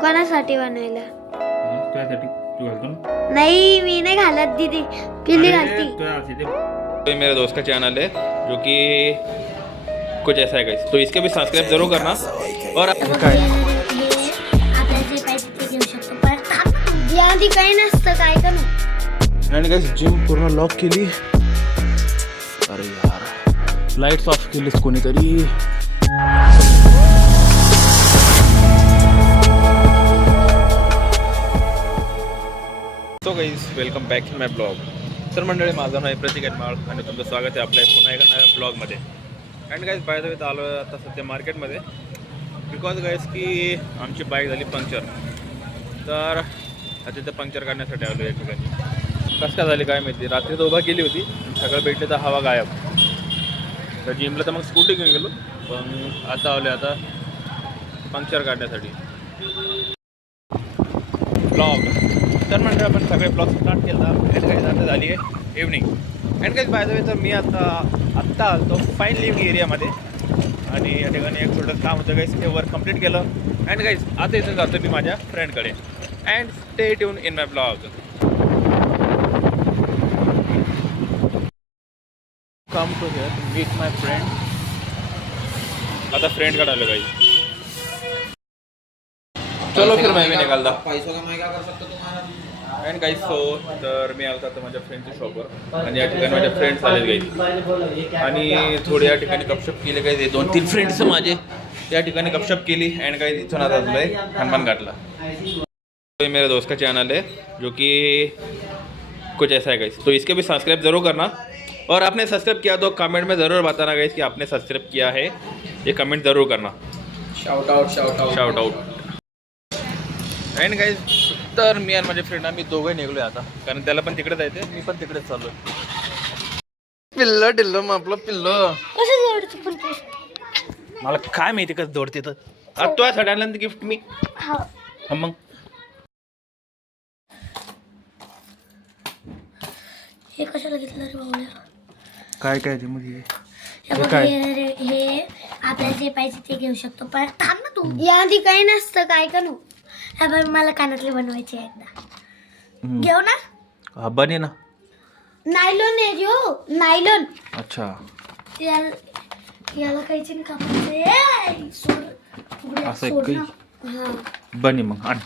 कोणासाठी बनवायला? तुझ्यासाठी तू घालतो ना? नाही मी नाही घालत दीदी, पिल्ली घालती. तो मेरे दोस्त का चैनल है जो कि कुछ ऐसा है गाइस, तो इसके भी सब्सक्राइब जरूर करना. और यादी काही नसतं काय का नाही. आणि गाइस जिम पूर्ण लॉक केली. अरे यार लाईट्स ऑफ केलीस कोणीतरी. So guys welcome back to my blog. तर मंडळी, माझं नाव आहे प्रतीक यनमाळ आणि तुमचं स्वागत आहे आपल्या पुन्हा एका नव्या ब्लॉगमध्ये. And guys by the way आलो आता सध्या मार्केटमध्ये, बिकॉज गाईज की आमची बाईक झाली पंक्चर. तर आता तिथं पंक्चर काढण्यासाठी आलो या ठिकाणी. कसं काय झाली काय माहिती, रात्री तर उभा केली होती, सगळं भेटले तर हवा गायब. तर जिमला तर मग स्कूटी घेऊन गेलो, पण आता आलो आता पंक्चर काढण्यासाठी. ब्लॉग तर म्हणजे आपण सगळे ब्लॉग स्टार्ट केला. अँड काही आता झाली आहे इव्हनिंग. अँड काही बाय द वे तर मी आत्ता आलो फाईन लिव्हिंग एरियामध्ये, आणि या ठिकाणी एक छोटं काम होतं गाईस, ते वर्क कंप्लीट केलं. अँड गाईस आता इथून जातो मी माझ्या फ्रेंडकडे. And stay tuned in my blog. Come to here meet my friend. आता फ्रेंडकडे आलो गाईस. चलो फिर मैं भी निकालता पैसों का मैं क्या कर सकता तुम्हारा. अँड गाईस सो तर मी आलो आता माझ्या फ्रेंडच्या शॉपवर, आणि या ठिकाणी माझ्या फ्रेंड्स आले गाईस, आणि थोडे या ठिकाणी गपशप केले गाईस. 2-3 फ्रेंड्स माझे या ठिकाणी गपशप केली. अँड गाईस इथून आता तुला हनुमान घाटला. तो मेरे दोस्त का चैनल है जो कि कुछ ऐसा है गाइस, तो इसके भी सब्सक्राइब जरूर करना. और आपने सब्सक्राइब किया तो कमेंट में ज़रूर बताना गाइस कि आपने सब्सक्राइब किया है, ये कमेंट ज़रूर करना. Shout out. अँड गाईज तर मी आणि माझे फ्रेंड आम्ही दोघं निघलोय आता, कारण त्याला पण तिकडे जायचं, मी पण तिकडेच चाललोय. पिल्लं मग आपलं पिल्लं कसं जोडतो पण ते? मला काय माहिती कसं जोडते तर. आता तुझ्या सगळ्यांना गिफ्ट मी. हा मग हे कशाला घेतलं रे बाबा? काय काय ते मध्ये हे आपल्याला जे पाहिजे ते घेऊ शकतो, पण थांब ना तू. यादी काही नसतं काय का नु. हे बघ, मला कानातले बनवायचे एकदा. घेऊ ना? हा बने ना. नायलॉन आहे जो, नायलॉन. अच्छा याला काहीच नाही कापायचं. सोड असं काही हा. बने मग आण.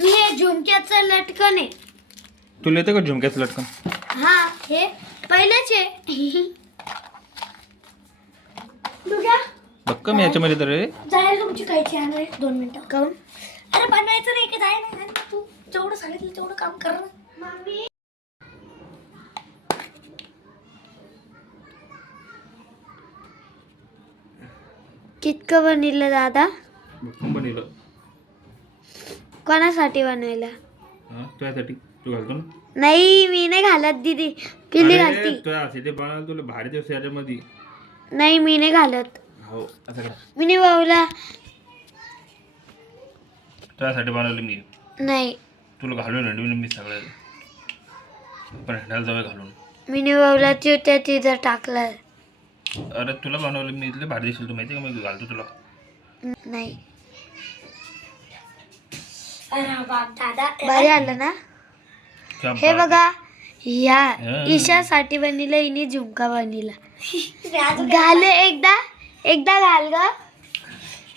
हे झुमक्याचं लटकन आहे. तुला येतं का झुमक्याचं लटकन? हा, हे पहिलेच आहे. बघा बक्कम याच्यामध्ये तर रे. जायला तुमची कायची आहे 2 मिनिटं. काऊन? अरे बनवायचं नाही की जाय ना, तू जेवढं सांगितलं तेवढं काम कर ना. मम्मी कितकं बनवलं दादा? बक्कम बनवलं. कोणासाठी बनवायला? तुझ्यासाठी तू घालतो ना? नाही मी नाही घालत दीदी, पिल्ली घालती. तुझ्या ते बनवलं तुला भारी दिवस याच्यामध्ये. नाही मी नाही घालत. हो असं करा. मी नाही बाबूला. तुझ्यासाठी बनवलं मी. नाही तुला घालून हंडवलं मी सगळं, पण हंडायला जाऊया घालून. मी नाही बाबूला त्या तिथं टाकलं. अरे तुला बनवलं मी, इथले भारी दिसेल तू माहिती का, मी घालतो तुला. नाही भारी आलं ना. क्या हे बात बघा, या ईशासाठी बनवलं, हिने झुमका बनवला. घाल एकदा घाल ग.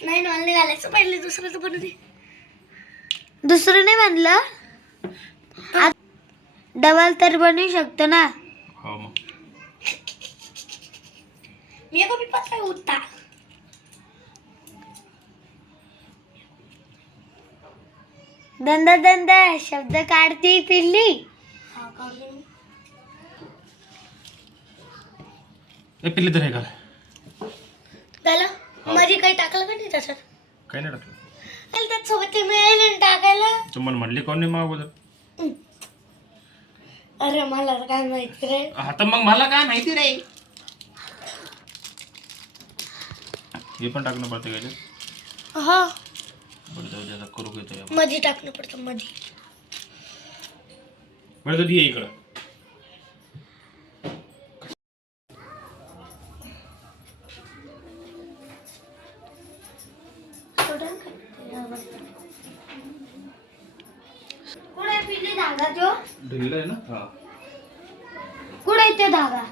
नाही मला घालायचं, पहिले दुसरं तर बनवू दे. दुसरं नाही बनलं, डबल तर बनवू शकतो ना. हो मग मी कधी पत्ता उठता. दंदा शब्द काढती पिल्ली. पिल्ली तर हे घाल. झालं माझी काही टाकलं का नाही त्याच्यात? काही नाही टाकलं. त्याचसोबत मिळेल टाकायला. तुम्हाला म्हणले कोण नाही मग अगोदर? अरे मला काय माहिती रे. आता मग मला काय माहिती रे. हे पण टाकणं पडतं का? हा बरं जाऊ दे, आता करू घेतो. मध्ये टाकणं पडतं मध्ये. बरं तर ये इकडं. कुठे पिली धागा जो ढिल्ला आहे ना. हा कुठे ते धागा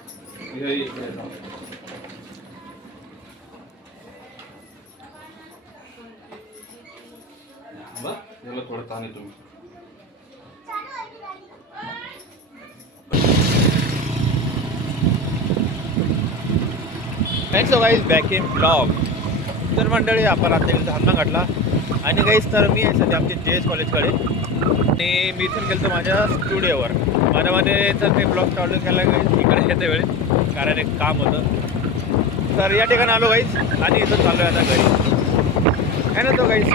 याला थोडं ताण आहे तुम्ही. Thanks guys back in blog. तर मंडळी आपण आता इकडे धामणा घातला आणि गाईज तर मी आहे सध्या आमच्या JS कॉलेजकडे आणि मी इथून गेलो माझ्या स्टुडिओवर. माझ्यामध्ये तर मी ब्लॉग चालू केला गाईज इकडे येते वेळेस कारण एक काम होतं. तर या ठिकाणी आलो गाईज आणि इथं चालू आहे आता घरी आहे ना तो guys.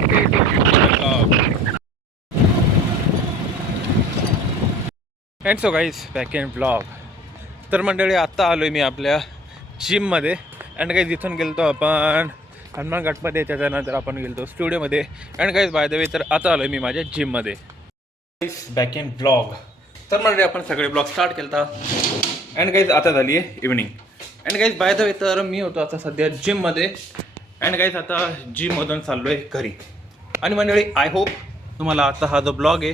Thanks guys back in blog. तर मंडळी आत्ता आलो आहे मी आपल्या जिममध्ये अँड काही इथून गेलो आपण हनुमान घाटमध्ये. त्याच्यानंतर आपण गेलो स्टुडिओमध्ये अँड काहीच बाय द वे तर आता आलो आहे मी माझ्या जिममध्ये. Back in blog. तर म्हणजे आपण सगळे ब्लॉग स्टार्ट केला अँड काहीच आता झाली आहे इव्हनिंग अँड काहीच बाय द वे तर मी होतो आता सध्या जिममध्ये अँड काहीच आता जिममधून चाललो आहे घरी. आणि मंडळी आय होप तुम्हाला आता हा जो ब्लॉग आहे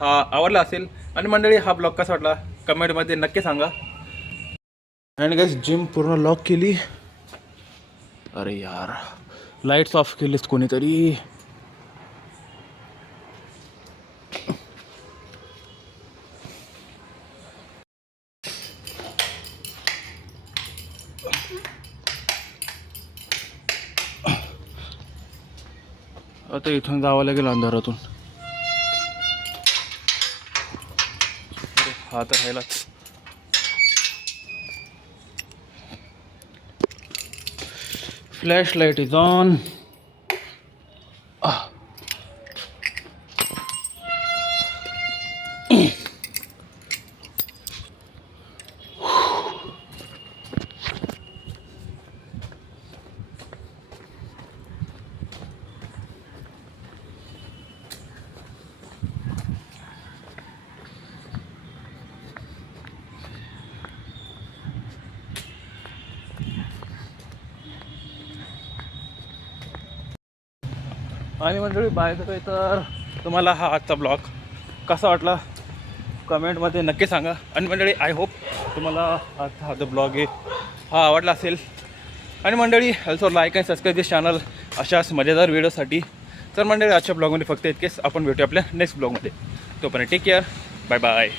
हा आवडला असेल आणि मंडळी हा ब्लॉग कसा वाटला कमेंटमध्ये नक्की सांगा. अँड गाईस जिम पूर्ण लॉक केली. अरे यार लाईट्स ऑफ केलीस कोणीतरी. आता इथून जावं लागेल अंधारातून. हा तर राहिलाच. Flashlight is on. आणि मंडळी बाय द वे तर तुम्हाला हा आजचा ब्लॉग कसा वाटला कमेंटमध्ये नक्की सांगा. आणि मंडळी आय होप तुम्हाला आजचा हा जो ब्लॉग आहे हा आवडला असेल. आणि मंडळी also like and subscribe this channel अशाच मजेदार व्हिडिओसाठी. तर मंडळी आजच्या ब्लॉगमध्ये फक्त इतकेच. आपण भेटूया आपल्या नेक्स्ट ब्लॉगमध्ये. तोपर्यंत टेक केअर. Bye bye.